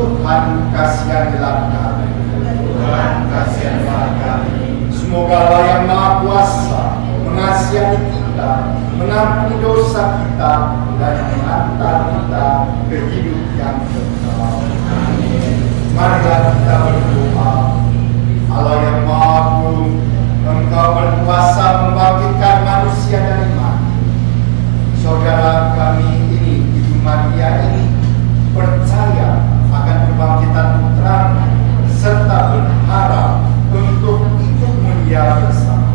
Tuhan kasihanlah kami. Tuhan kasihanlah kami. Semoga Allah yang Maha Kuasa mengasihani kita, mengampuni dosa kita, dan mengantar kita ke hidup yang kekal. Amin. Marilah kita berdoa. Allah yang Maha Agung, Engkau berkuasa membangkitkan manusia dari mati. Saudara kami ini, Ibu Maria ini, percaya akan kebangkitan putra-Mu serta berharap untuk ikut mulia bersama.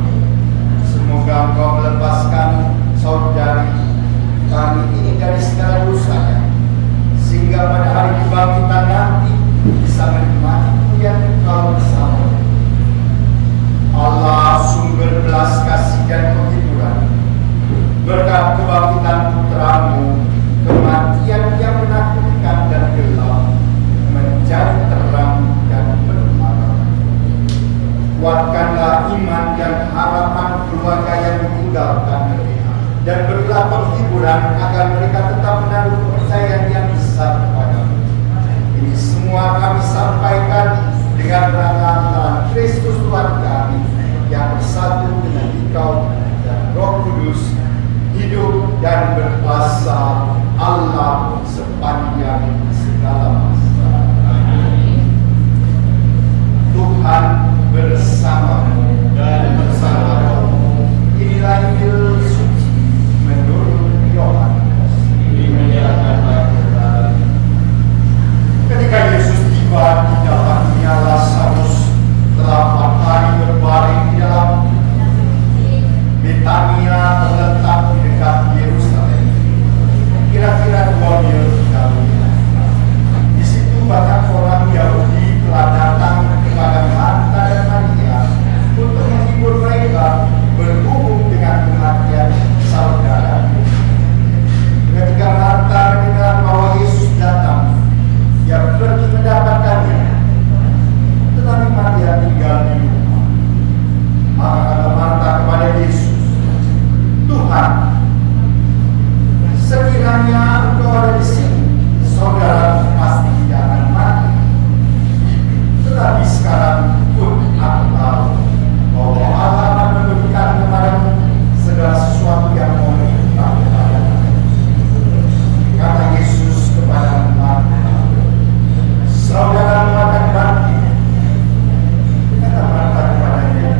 Semoga Engkau melepaskan saudari kami ini dari segala dosanya, sehingga pada hari kebangkitan nanti bisa menikmati kemuliaan Engkau bersama. Allah sumber belas kasih dan penghiburan, berkat kebangkitan putra-Mu, kematian yang menakutkan dan gelap menjadi terang dan berharap. Kuatkanlah iman dan harapan keluarga yang ditinggalkan, dan berilah penghiburan agar mereka tetap menaruh kepercayaan yang besar kepadamu. Ini semua kami sampaikan dengan rangka Kristus Tuhan kami yang bersatu dengan Engkau dan Roh Kudus, hidup dan berkuasa Allah sepanjang segala masa. Tuhan bersamamu Dan bersama rohmu. Inilah Injil suci menurut Yohanes. Dimuliakanlah Tuhan. Ketika Yesus tiba di dalamnya, Lazarus telah 4 hari berbaring di dalam Betania, terletak di dekat Yerusalem, kira-kira 2 mil jauh. Di situ banyak orang Yahudi telah datang kepada Marta dan Maria untuk menghibur mereka berhubung dengan kematian saudara. Ketika Marta mendengar bahwa Yesus datang, ia pergi mendapatkannya. Tetapi Maria tinggal di rumah. Maka kata Marta kepada Yesus, Tuhan, sekiranya Engkau ada di sini, saudara pasti tidak akan mati. Tetapi sekarang pun aku tahu bahwa Allah akan memberikan kepadamu segala sesuatu yang mau minta kepadamu. Kata Yesus kepada Marta, saudaramu akan bangkit. Kata Marta kepadanya,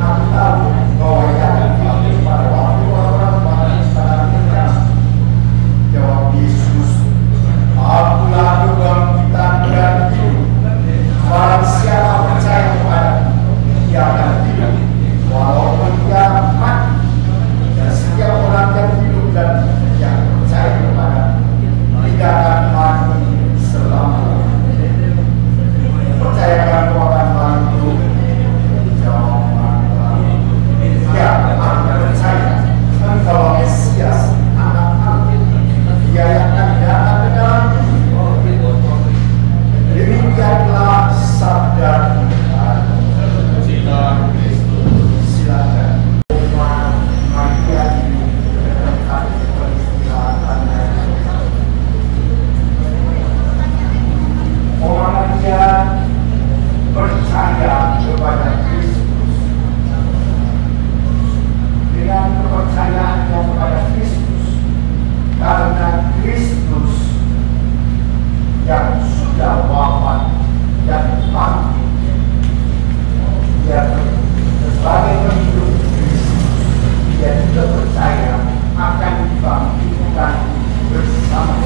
aku tahu bahwa ia akan bangkit pada waktu orang-orang bangkit pada akhirnya. Jawab Yesus, akulah kebangkitan dan hidup. Barang siapa percaya kepada-Ku, ia akan hidup walaupun ia mati. Dan setiap orang yang hidup dan yang percaya kepada-Ku tidak akan mati selama-lamanya. Percayakan kau akan hal itu? Jawab Marta, ya, aku percaya Engkau Mesias, Anak Allah, Dia yang akan datang ke dalam dunia. Demikianlah sabda Tuhan. Silakan Kristus. Silakan. Maria ini dekat peristirahatannya. Maria percaya kepada Kristus. Dengan kepercayaannya kepada Kristus, karena Kristus yang sudah wafat dan bangkit, dia sebagai penghidup Kristus, dia juga percaya akan dibangkitkan bersama.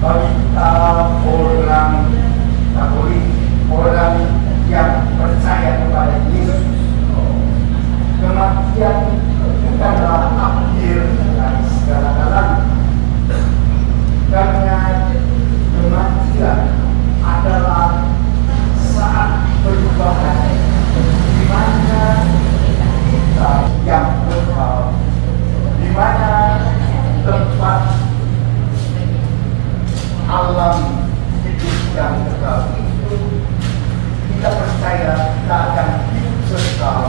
Bagi kita orang Katolik, orang yang percaya kepada Yesus, kematian bukanlah akhir dari segala-galanya. Karena kematian adalah saat perubahan, di mana kita yang kekal, di mana tempat alam hidup yang kekal itu, kita percaya kita akan hidup kekal.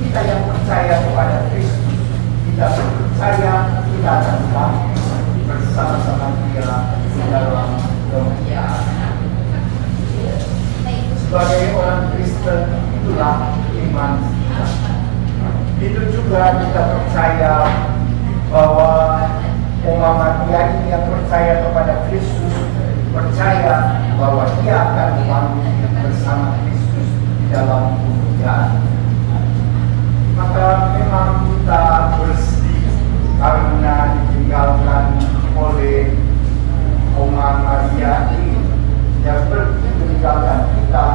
Kita yang percaya kepada Kristus, kita percaya kita akan bangkit bersama-sama Dia Kristus, percaya bahwa dia akan bangkit bersama Kristus di dalam kemuliaan. Maka memang kita bersedih karena ditinggalkan oleh Oma Maria ini yang pergi meninggalkan kita,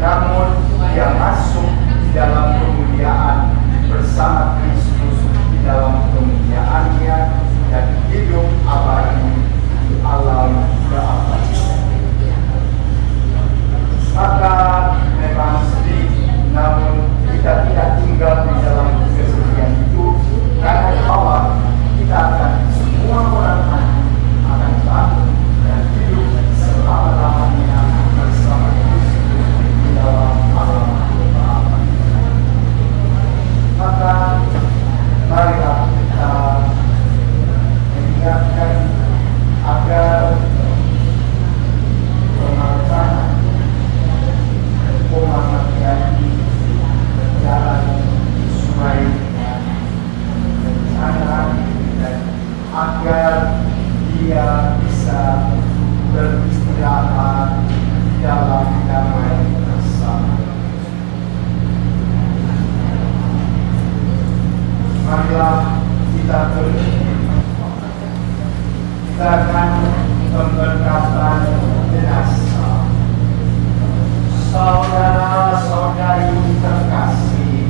namun dia masuk di dalam kemuliaan bersama Kristus di dalam kemuliaannya dan hidup abadi di alam keabadian. Maka memang sedih, namun kita tidak tinggal di dalam kesedihan itu, karena bahwa kita akan semua orang akan bangun dan hidup selama-lamanya bersama Kristus di dalam alam keabadian. Maka marilah kita mengingatkan agar pemahaman ini berjalan sesuai dengan rencana dan agar dia bisa beristirahat di dalam damai bersama. Marilah kita dengan pemberkatan jenazah. Saudara-saudari terkasih,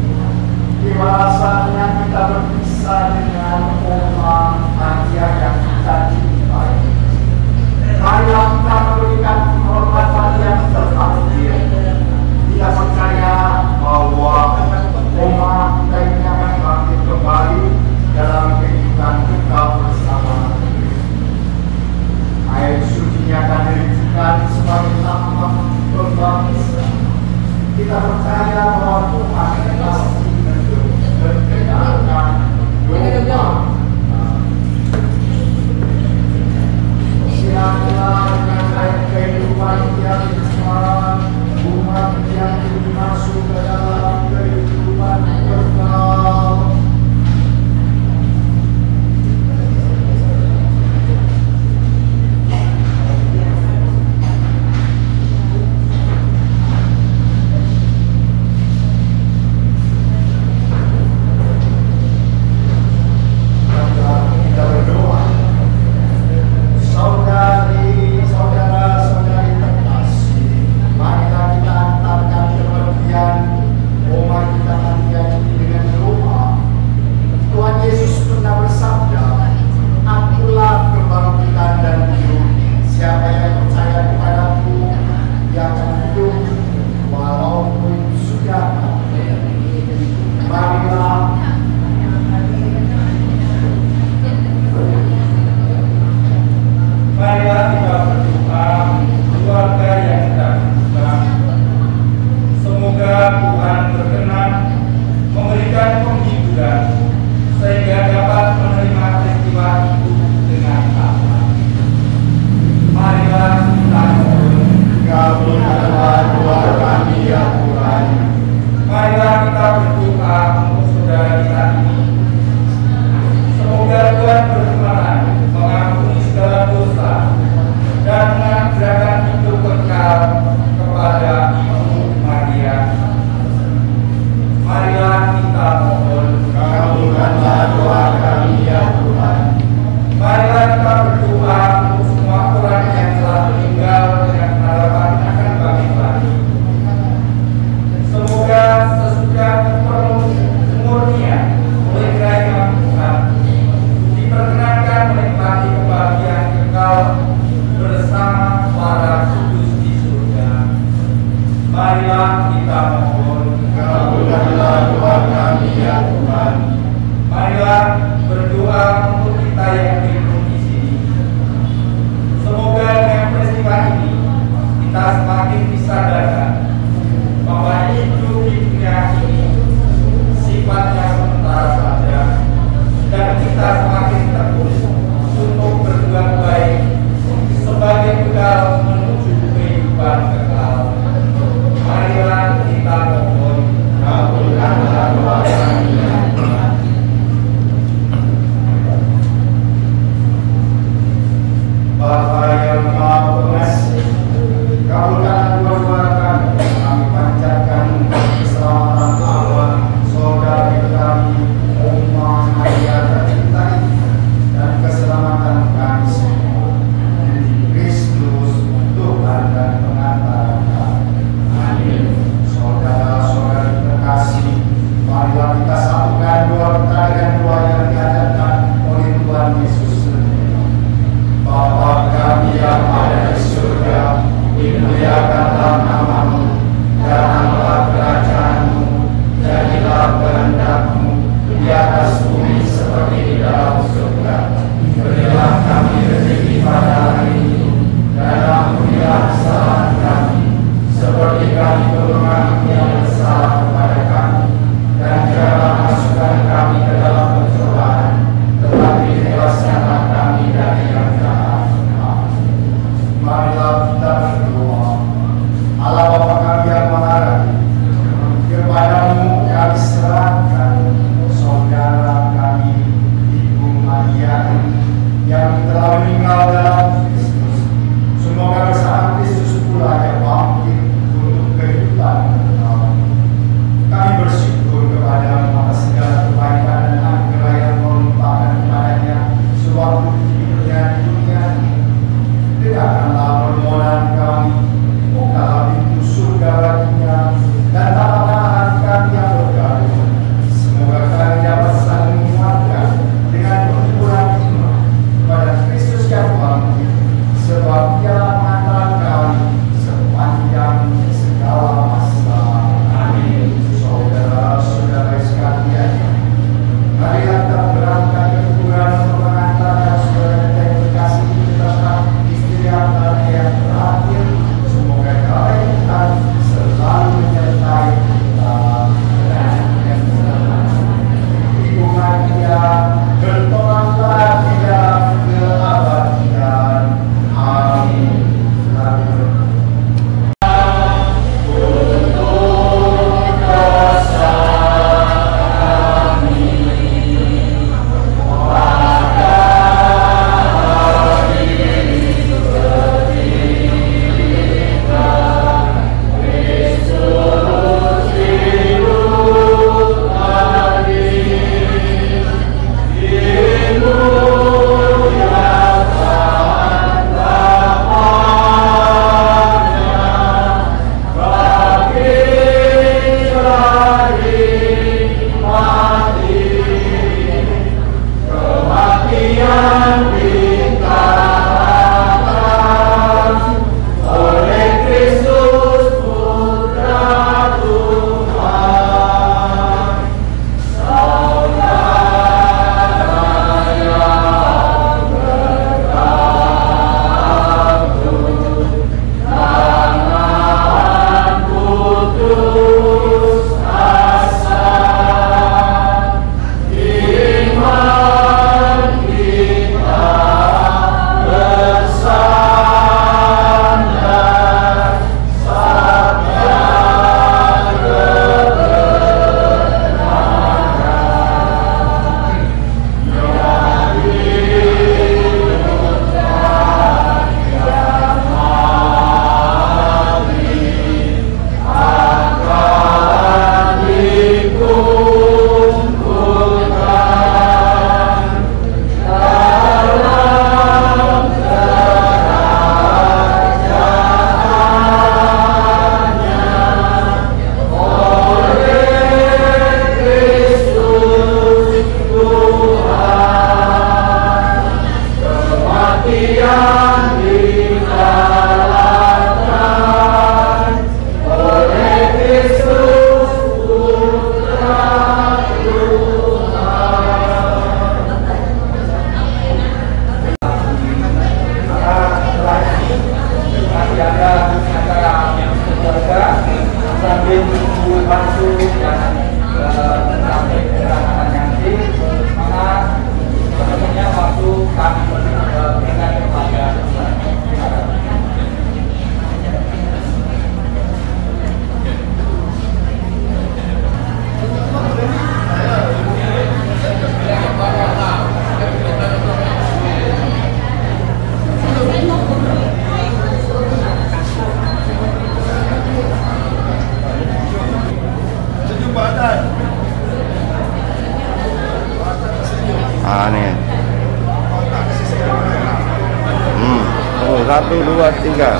tiba saatnya kita berpisah dengan Oma Maria yang kita cintai. Marilah kita memberikan penghormatan yang terakhir. Kita percaya bahwa Oma kita ini akan bangkit kembali dalam kehidupan kita bersama. Air sucinya akan dirincikan sebagai lambang pembaptisan. Kita percaya bahwa Tuhan pasti mendengarkan doa. Siaplah dengan air kehidupan yang besar, umat yang masuk ke dalam kehidupan kekal. marilah kita berdoa. Allah Bapa kami yang Maha Raja, kepadamu kami serahkan saudara kami Ibu Maria yang telah meninggal dalam Kristus. Semoga bersama Kristus pula yang bangkit untuk kehidupan kekal. Kami bersyukur kepadamu atas segala kebaikan dan anugerah yang kau limpahkan kepadanya sewaktu hidupnya di dunia ini. Dengarkanlah permohonan kami, bukalah pintu surga baginya, dan tahan kami yang bergaduh. Semoga kami dapat saling menguatkan dengan penghiburan iman kepada Kristus yang bangkit, sebab Dialah pengantar kami sepanjang segala masa. Amin. Saudara-saudara sekalian, marilah kita berangkat ke kuburan untuk mengantarkan saudara kita yang berkasih beserta istri yang terakhir. Semoga damai Tuhan selalu menyertai kita. Ibu Maria, bertolaklah di dalam keabadian. Amin. Amin. Nih. 1, 2, 3.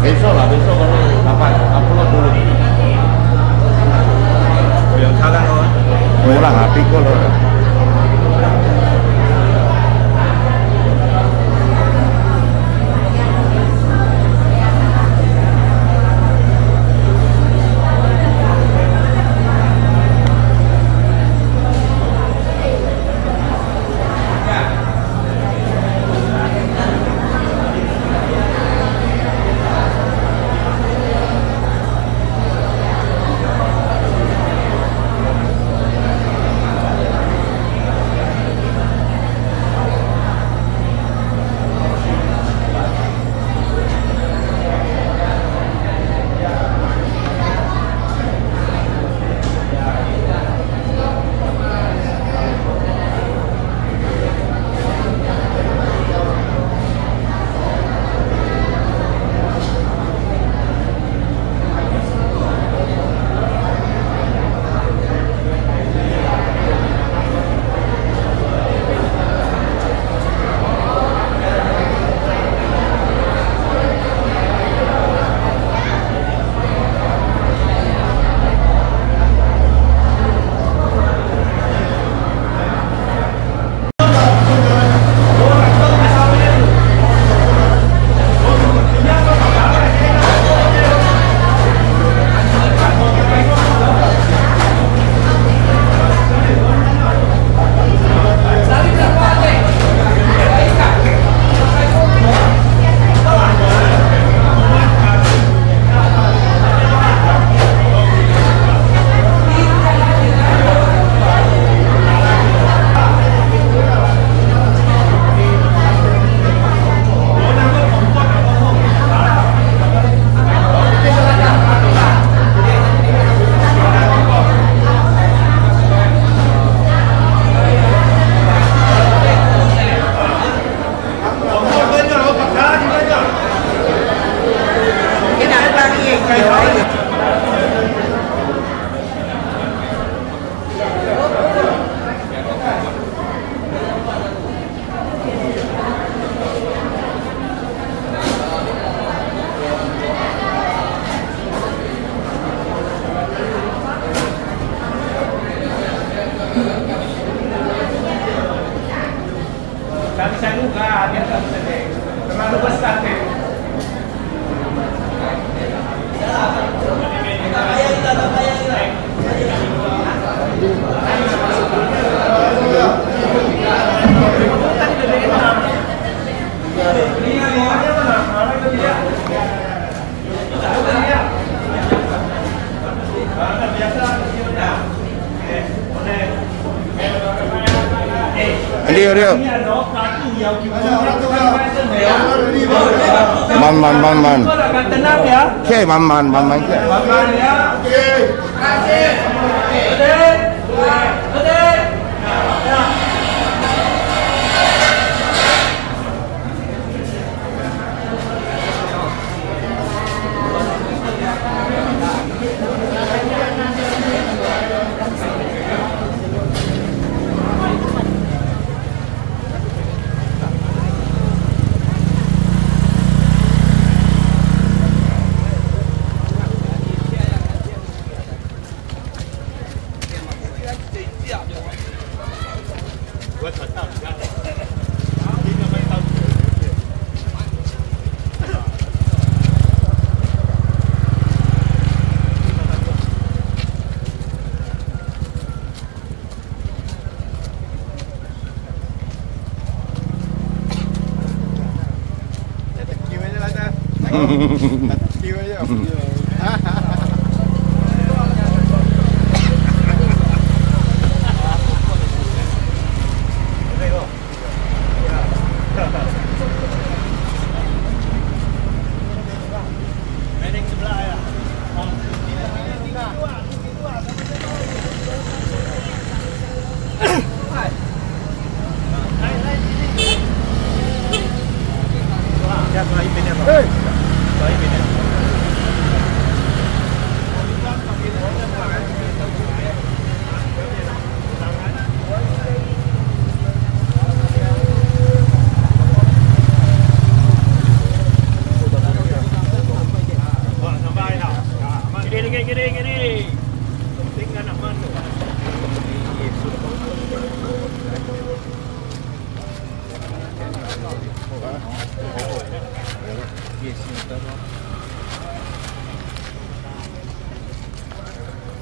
Besok lah, besok kalau dapat upload dulu. Yang kalah kawan. Pulang api kok loh. Bisa juga, dia tak bisa deh. Terlalu besar deh. Rio. Man. Tenang ya. Oke, man. Man ya. Oke. Kasih. Gede. Kiri. Tinggal nak masuk.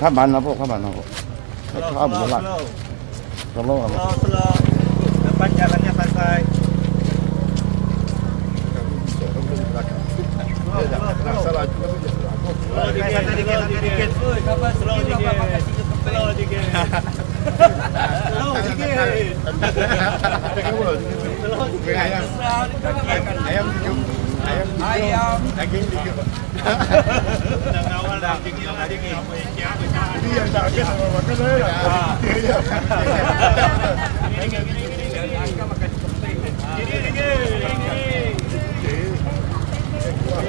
Kapan apa? Kapan bulan? Slow apa? Slow. Depan jalannya santai. Ayam daging dikit. Awal daging. Ini yang tak habis sama makan saya.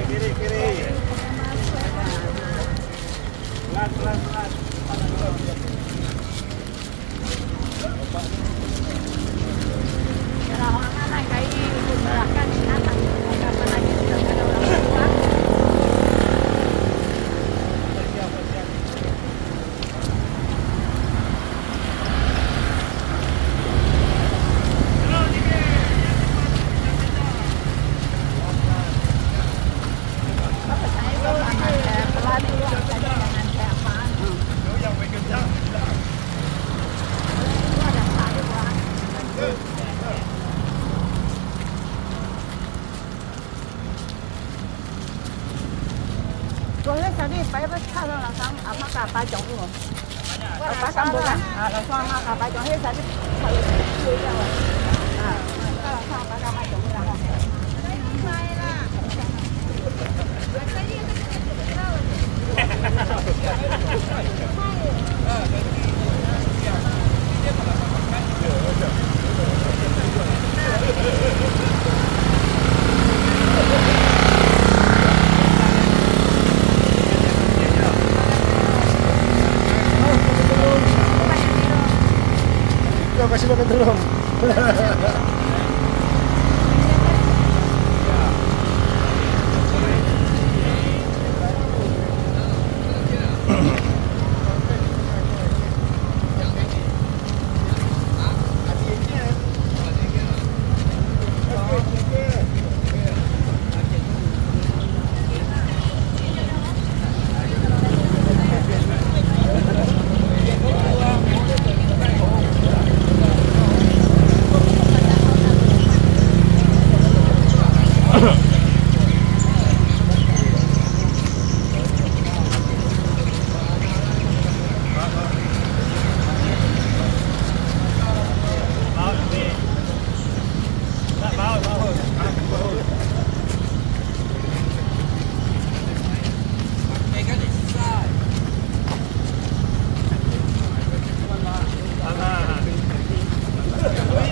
Kiri. Pelan. Boleh tadi phải看到là sáng à mắc cả ba chồng luôn. Ba chồng bukan? Là soal mắc cả ba chồng hết tadi kalau itu ya. Kalau soal mắc cả ba chồng là không. Kasih makan terus.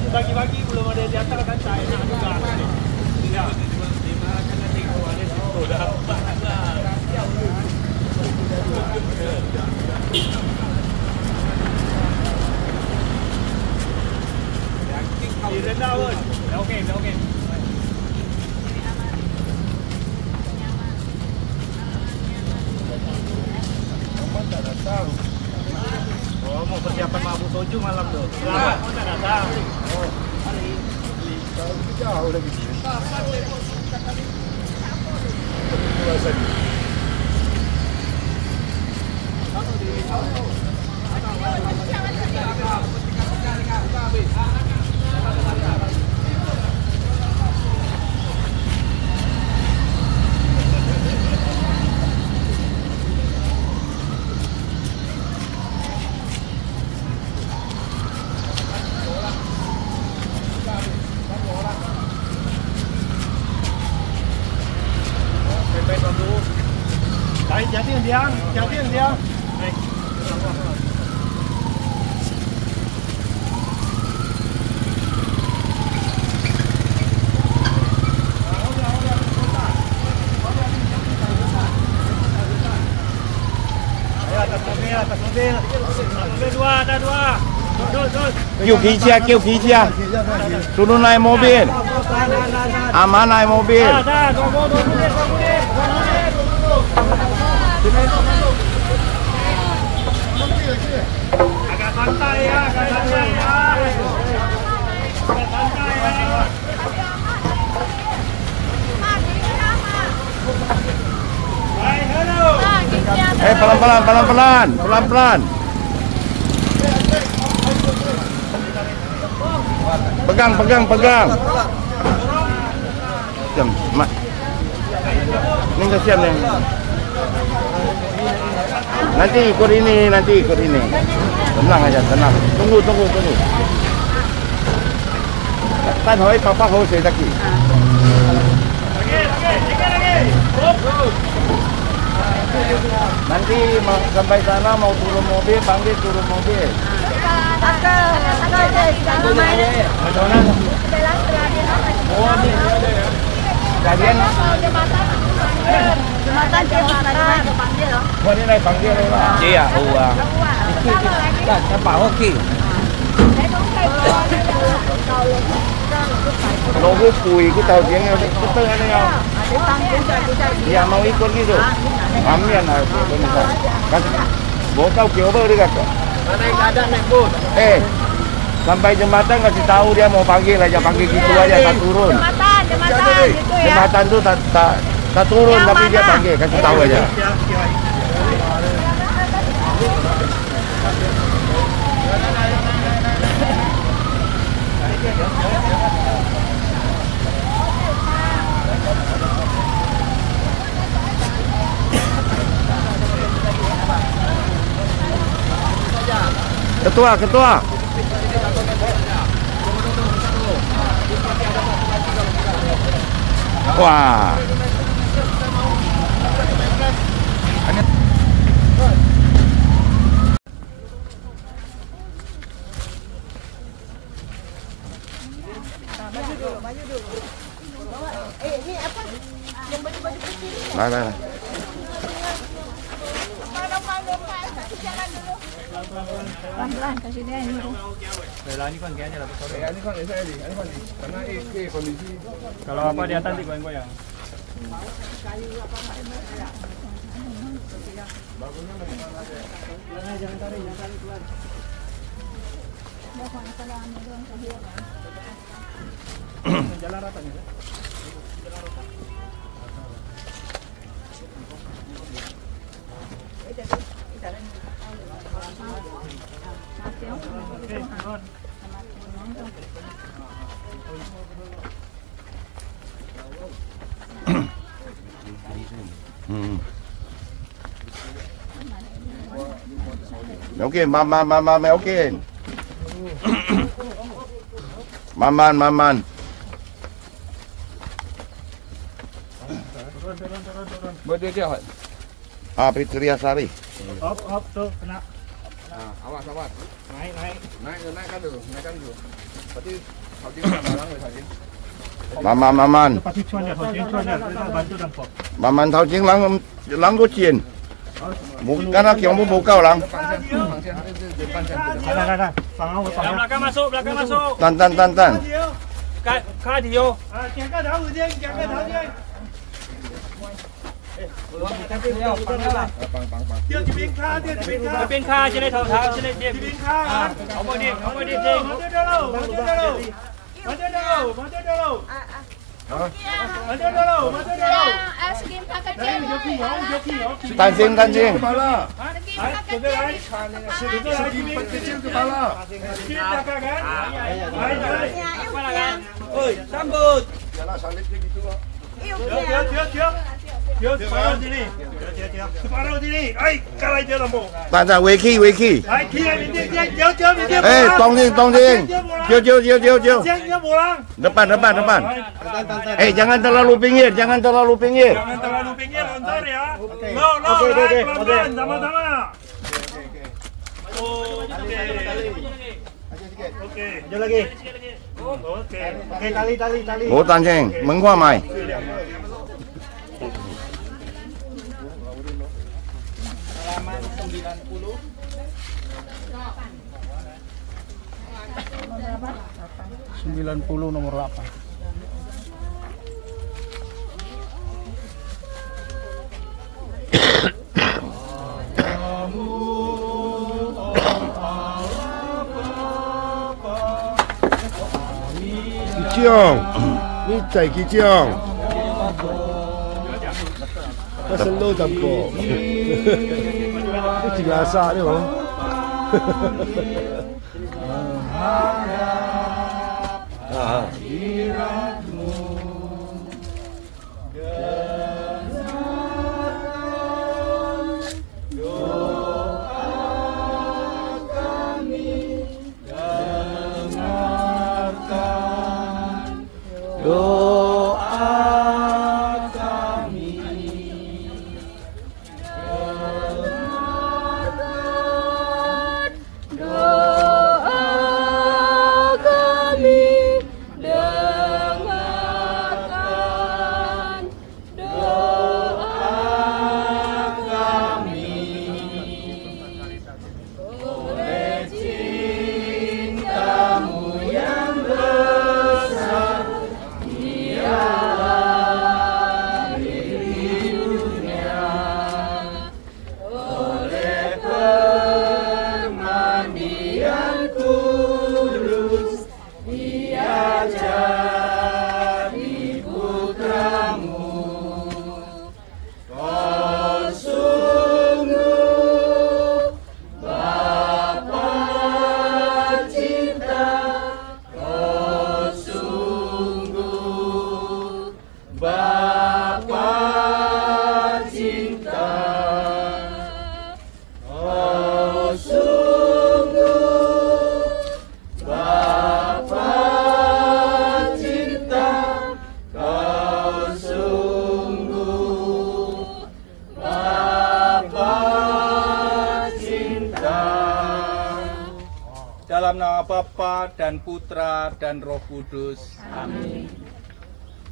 Bagi-bagi belum ada jatah kan saya nak juga. Tidak. Dimakan nanti kalau ada situ dapat lah. Di rendah pun. Dah okey. Kamu tak datang. Oh, mau persiapan mabuk soju malam tu. Selamat, kamu tak datang. Oh, jauh lagi. Jangan dia. Atas mobil. Ada dua. Kêu khí chia. Suruh naik mobil. Aman naik mobil. Ada, dua mobil. santai ya, agak santai ya. Agak santai ya. Hai, halo. Pelan-pelan. Pegang. Siap, Mak. Ini kesian nih. Nanti ikut ini. Tenang aja. Tunggu. Tan hoi papa hoi saya lagi. Nanti sampai sana mau turun mobil, panggil turun mobil. Kalian Ini naik panggil lah. Iya, uang. Logo kui kita dia betul ini ya. Dia mau ikut gitu. Amian harus bisa. Kasih bawa kau ke over dekat. Naik ada naik bus. Sampai jembatan kasih tahu dia mau panggil aja, panggil gitu aja, tak turun. Jembatan gitu ya. Jembatan tuh tak turun tapi dia panggil, kasih tahu aja. Ketua. Wah. Maju dulu. Ini apa? Yang baju-baju putih ini. Nah. Pelan-pelan kasih dia ini. Ini kan kayaknya lah. Ini kan saya di, karena kondisi. Kalau apa di atas nanti goyang-goyang. Jangan tarik keluar. Jalan rata nih. Okey, Maman, okey. Maman. Berdiri dia. Fitria Sari. Hop tuh kena. Awas. Naik. Naikkan dulu. Berarti barang tadi. Maman. Pasti cuannya, bantu dampok. Maman tahu jing lang go cien. Bukan nak yang buka orang. Ada. Belakang masuk. Tan. Cardio. Jangan tahu dia. Dia di bingkai. Bingkai sini tahu sini dia. Bingkai. Kamu di sini. Maju dulu. Asking pakai joki. Tancing. Kepala. Kecil kepala. Oi, sambut. Jalan salibnya gitu kok. Dia separuh sini. Separuh sini. Ai, kalah dia lampu. Tan, Wiki. Ai, kira dia. Tongding. Jauh. Dia pulang. Depan. Jangan terlalu pinggir. Jangan terlalu pinggir, lontar ya. Oke. Pelan-pelan, sama-sama. Oke. Maju lagi. Oke, tali. Oh, tancing. Menguah mai. Halaman 90 nomor 8. 在其中，我生老10个，你一下杀对无？啊。Dalam nama Bapa dan Putra dan Roh Kudus. Amin.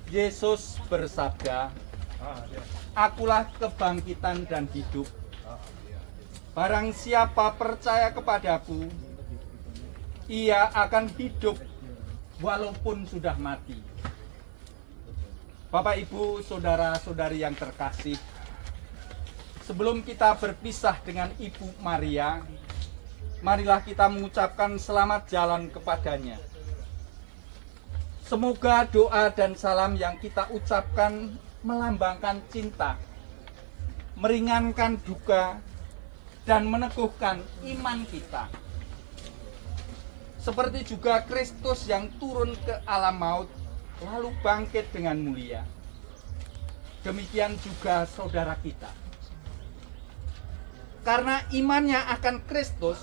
Yesus bersabda, "Akulah kebangkitan dan hidup. Barang siapa percaya kepadaku, ia akan hidup walaupun sudah mati." Bapak, Ibu, saudara-saudari yang terkasih, sebelum kita berpisah dengan Ibu Maria, marilah kita mengucapkan selamat jalan kepadanya. Semoga doa dan salam yang kita ucapkan melambangkan cinta, meringankan duka, dan meneguhkan iman kita. Seperti juga Kristus yang turun ke alam maut, lalu bangkit dengan mulia. Demikian juga saudara kita. Karena imannya akan Kristus,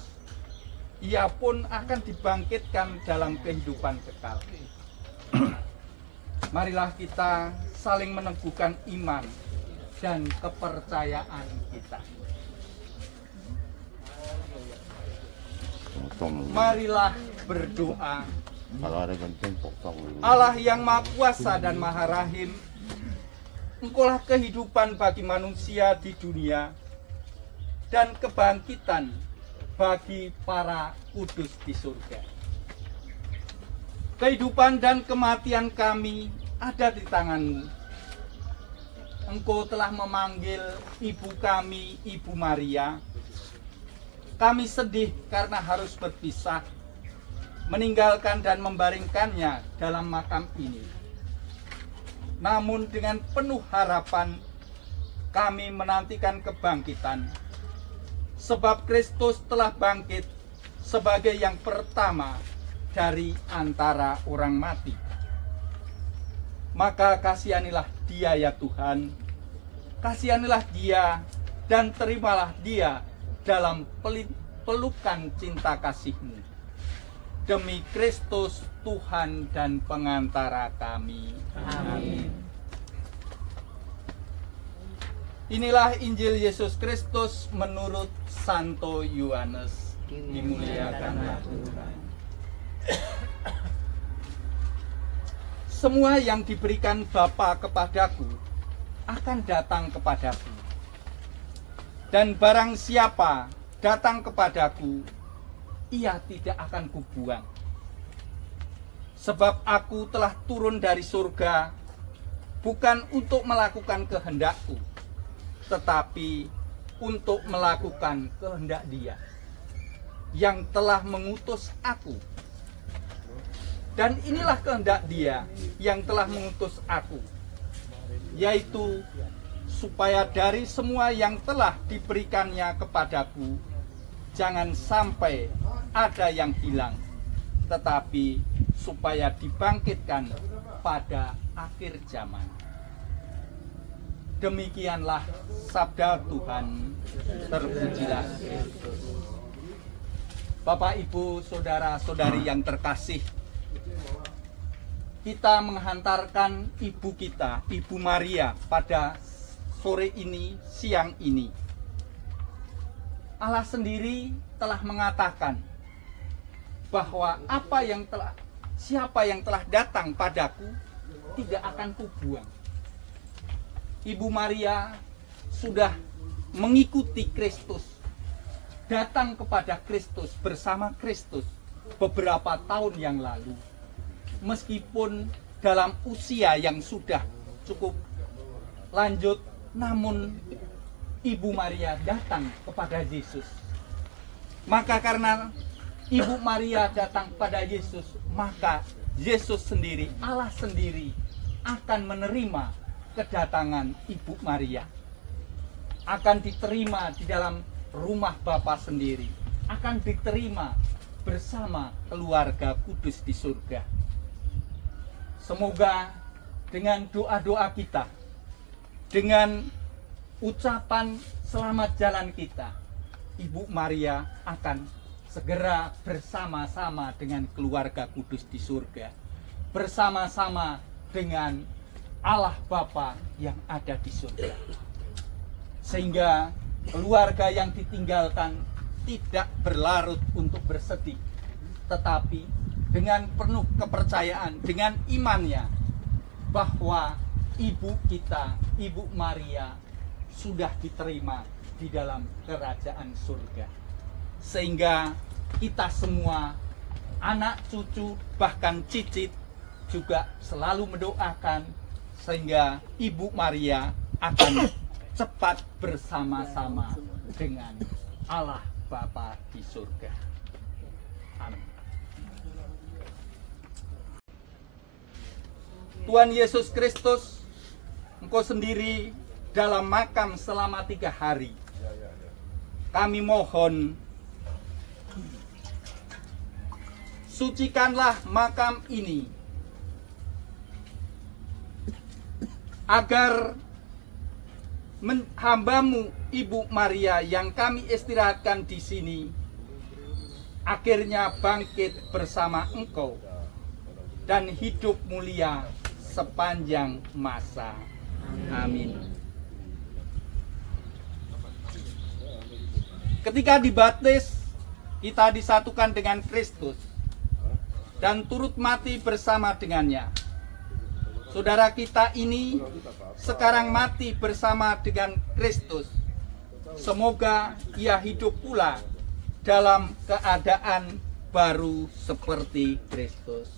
ia pun akan dibangkitkan dalam kehidupan kekal. Marilah kita saling meneguhkan iman dan kepercayaan kita. Marilah berdoa. Allah yang Maha Kuasa dan Maha Rahim, Engkaulah kehidupan bagi manusia di dunia dan kebangkitan bagi para kudus di surga. Kehidupan dan kematian kami ada di tangan-Mu. Engkau telah memanggil ibu kami, Ibu Maria. Kami sedih karena harus berpisah, meninggalkan dan membaringkannya dalam makam ini. Namun dengan penuh harapan, kami menantikan kebangkitan. Sebab Kristus telah bangkit sebagai yang pertama dari antara orang mati. Maka kasihanilah Dia ya Tuhan, kasihanilah Dia dan terimalah Dia dalam pelukan cinta kasih-Mu. Demi Kristus Tuhan dan pengantara kami. Amin. Inilah Injil Yesus Kristus menurut Santo Yohanes. Dimuliakanlah Tuhan. Semua yang diberikan Bapa kepadaku akan datang kepadaku. Dan barang siapa datang kepadaku, ia tidak akan kubuang. Sebab aku telah turun dari surga bukan untuk melakukan kehendakku, tetapi untuk melakukan kehendak Dia yang telah mengutus aku. Dan inilah kehendak Dia yang telah mengutus aku, yaitu supaya dari semua yang telah diberikannya kepadaku, jangan sampai ada yang hilang, tetapi supaya dibangkitkan pada akhir zaman. Demikianlah sabda Tuhan. Terpujilah Kristus. Bapak, Ibu, saudara-saudari yang terkasih, kita menghantarkan ibu kita, Ibu Maria, pada sore ini, siang ini. Allah sendiri telah mengatakan bahwa siapa yang telah datang padaku tidak akan kubuang. Ibu Maria sudah mengikuti Kristus, datang kepada Kristus, bersama Kristus beberapa tahun yang lalu. Meskipun dalam usia yang sudah cukup lanjut, namun Ibu Maria datang kepada Yesus. Maka karena Ibu Maria datang pada Yesus, maka Yesus sendiri, Allah sendiri akan menerima kedatangan Ibu Maria. Akan diterima di dalam rumah Bapa sendiri. Akan diterima bersama keluarga kudus di surga. Semoga dengan doa-doa kita, dengan ucapan selamat jalan kita, Ibu Maria akan segera bersama-sama dengan keluarga kudus di surga, bersama-sama dengan Allah Bapa yang ada di surga. Sehingga keluarga yang ditinggalkan tidak berlarut untuk bersedih, tetapi dengan penuh kepercayaan, dengan imannya bahwa ibu kita, Ibu Maria, sudah diterima di dalam kerajaan surga. Sehingga kita semua, anak cucu, bahkan cicit, juga selalu mendoakan sehingga Ibu Maria akan cepat bersama-sama dengan Allah Bapa di surga. Amin. Tuhan Yesus Kristus, Engkau sendiri dalam makam selama 3 hari. Kami mohon, sucikanlah makam ini, agar hamba-Mu Ibu Maria yang kami istirahatkan di sini akhirnya bangkit bersama Engkau dan hidup mulia sepanjang masa. Amin. Ketika dibaptis, kita disatukan dengan Kristus dan turut mati bersama dengannya. Saudara kita ini sekarang mati bersama dengan Kristus. Semoga ia hidup pula dalam keadaan baru seperti Kristus.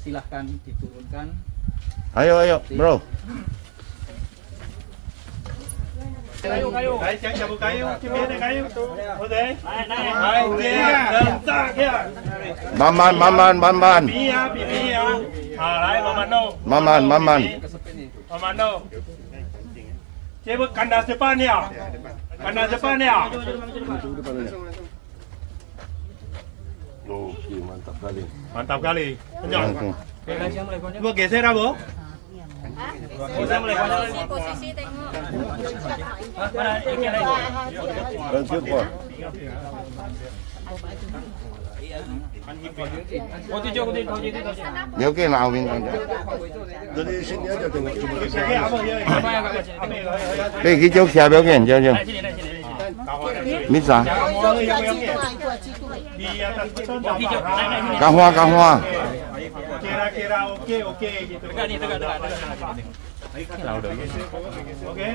Silahkan diturunkan. Ayo, bro. Kayu. Đấy, chẳng chào kayu, chứ biết này kayu. Ô thế. Này, kia, ra kia. Maman. Bia. Đấy, Mamano. Maman. Mamano. Coba kandang depan ya. Oke, Mantap kali. Kenyang. Coba geser Bu. Posisi tengok. Dia oke lah Awin. Dari sini aja tengok coba. hijau siapa kan? Jauh. Bisa. Di atas beton. Kahwa. Kira-kira oke gitu. Tegak. Oke.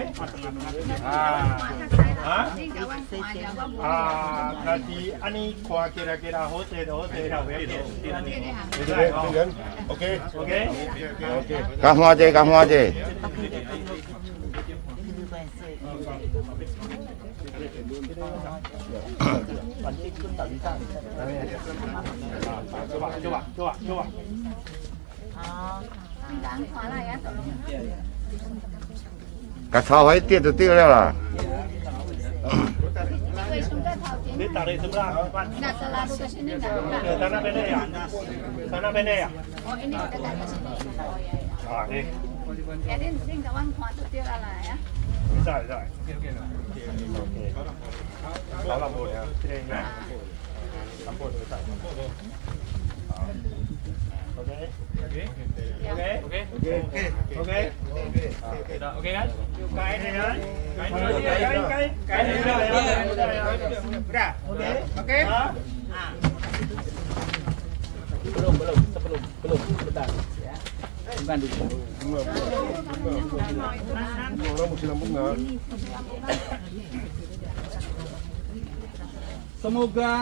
Berarti ani kuah kira-kira hotel lah. Oke. Kahwa aja. Coba. Kacau hai tiệt rồi tiêu lah. Ini tarik sebelah. Nggak selalu ke sini nggak? Sana pendek ya? Sana pendek ya? Oh ini udah tak ke sini. Oh iya. Ah, ini. Jadi sering kawan kuat tuh dia lah ya. Bisa. Oke. Kalau boleh ya. Lampu bisa. Oke kan? Kain ya. Kain. Udah. Oke. Belum. Bentar. Bukan dulu. Orang mesti lampu nggak? Semoga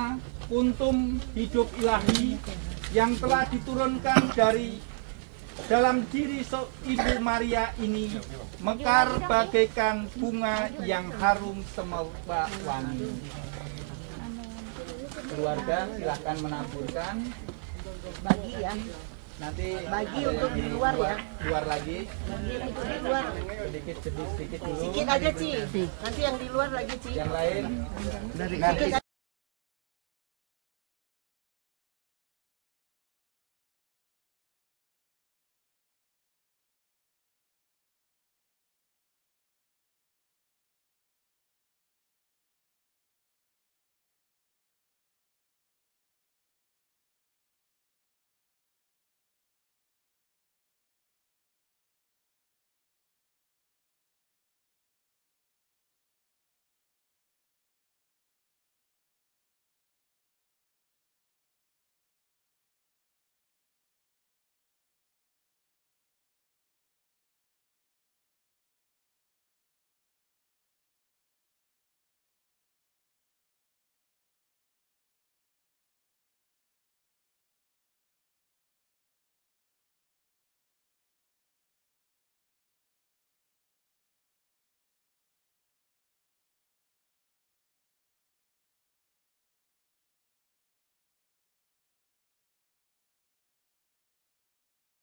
untum hidup ilahi yang telah diturunkan dari dalam diri Ibu Maria ini mekar bagaikan bunga yang harum semerbak wangi. Keluarga silahkan menaburkan. Bagi ya. Nanti Bagi untuk di luar ya. Keluar lagi. Di luar. Sedikit dulu. Sedikit aja Ci. Nanti yang di luar lagi Ci. Yang lain. Sedikit